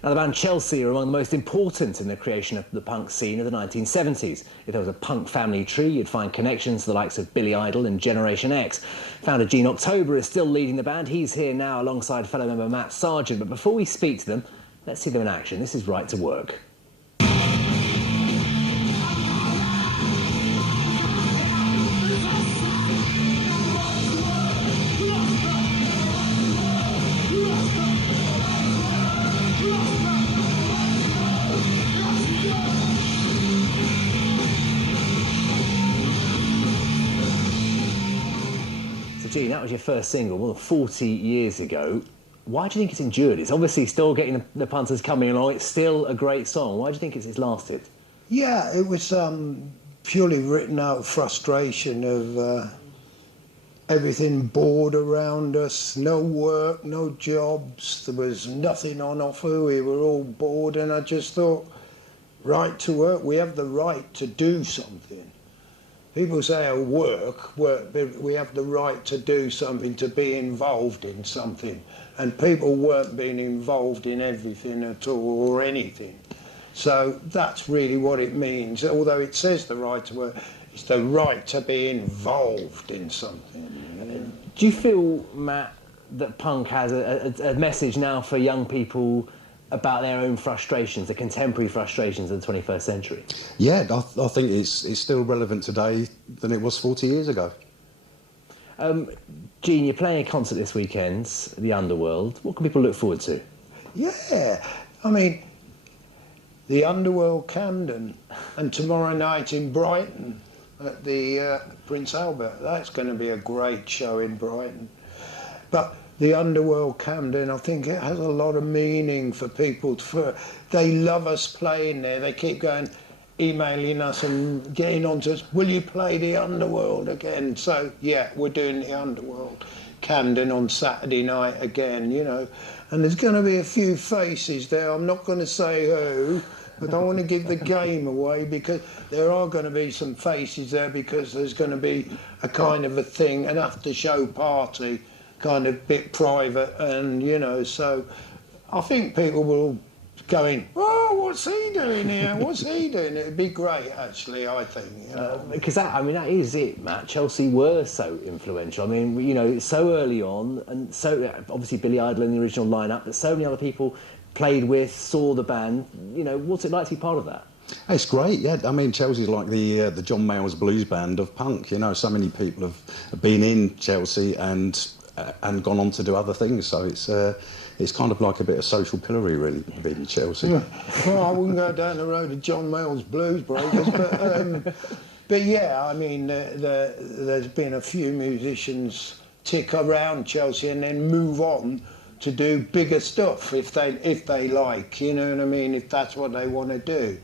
Now, the band Chelsea are among the most important in the creation of the punk scene of the 1970s. If there was a punk family tree, you'd find connections to the likes of Billy Idol and Generation X. Founder Gene October is still leading the band. He's here now alongside fellow member Matt Sargent. But before we speak to them, let's see them in action. This is Right to Work. Gene, that was your first single more than 40 years ago. Why do you think it's endured? It's obviously still getting the punters coming along. It's still a great song. Why do you think it's lasted? Yeah, it was purely written out of frustration of everything bored around us. No work, no jobs. There was nothing on offer. We were all bored, and I just thought, right to work. We have the right to do something. People say, oh, work, but we have the right to do something, to be involved in something. And people weren't being involved in everything at all, or anything. So that's really what it means. Although it says the right to work, it's the right to be involved in something. Do you feel, Matt, that punk has a message now for young people about their own frustrations, the contemporary frustrations of the 21st century? Yeah, I think it's still relevant today than it was 40 years ago. Gene, you're playing a concert this weekend, The Underworld. What can people look forward to? Yeah, I mean, The Underworld Camden, and tomorrow night in Brighton at the Prince Albert. That's going to be a great show in Brighton. But the Underworld Camden, I think it has a lot of meaning for people. They love us playing there. They keep going, emailing us and getting on to us, will you play the Underworld again? So, yeah, we're doing the Underworld Camden on Saturday night again, you know. And there's going to be a few faces there. I'm not going to say who. I don't want to give the game away, because there are going to be some faces there, because there's going to be a kind of a thing, an after-show party, kind of bit private, and you know, so I think people will going, oh, what's he doing here? What's he doing? It'd be great, actually, I think. You know? Because that is it, Matt. Chelsea were so influential. I mean, you know, so early on, and so obviously Billy Idol in the original lineup, but so many other people played with, saw the band. You know, what's it like to be part of that? It's great, yeah. I mean, Chelsea's like the John Mayall's blues band of punk. You know, so many people have been in Chelsea and gone on to do other things, so it's kind of like a bit of social pillory, really, being in Chelsea. Yeah. Well, I wouldn't go down the road of John Mayall's Blues Breakers, but yeah, I mean, there's been a few musicians tick around Chelsea and then move on to do bigger stuff if they like, you know what I mean, if that's what they want to do.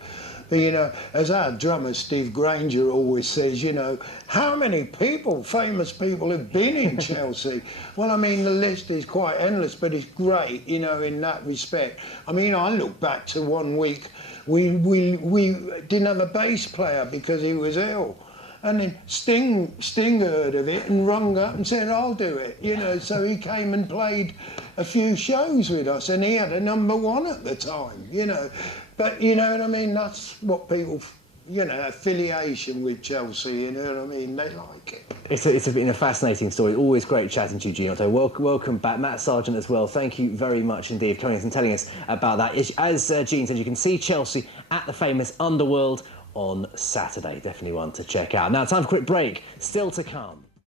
But, you know, as our drummer Steve Granger always says, you know, how many people, famous people, have been in Chelsea? Well, I mean, the list is quite endless, but it's great, you know, in that respect. I mean, I look back to one week, we didn't have a bass player because he was ill. And then Sting heard of it and rung up and said, I'll do it, you know, so he came and played a few shows with us, and he had a #1 at the time, you know. But, you know what I mean, that's what people, you know, affiliation with Chelsea, you know what I mean, they like it. It's been a fascinating story. Always great chatting to you, Gene Otto. Welcome back. Matt Sargent as well. Thank you very much indeed for coming and telling us about that. As Gene said, you can see Chelsea at the famous Underworld on Saturday. Definitely one to check out. Now, time for a quick break. Still to come.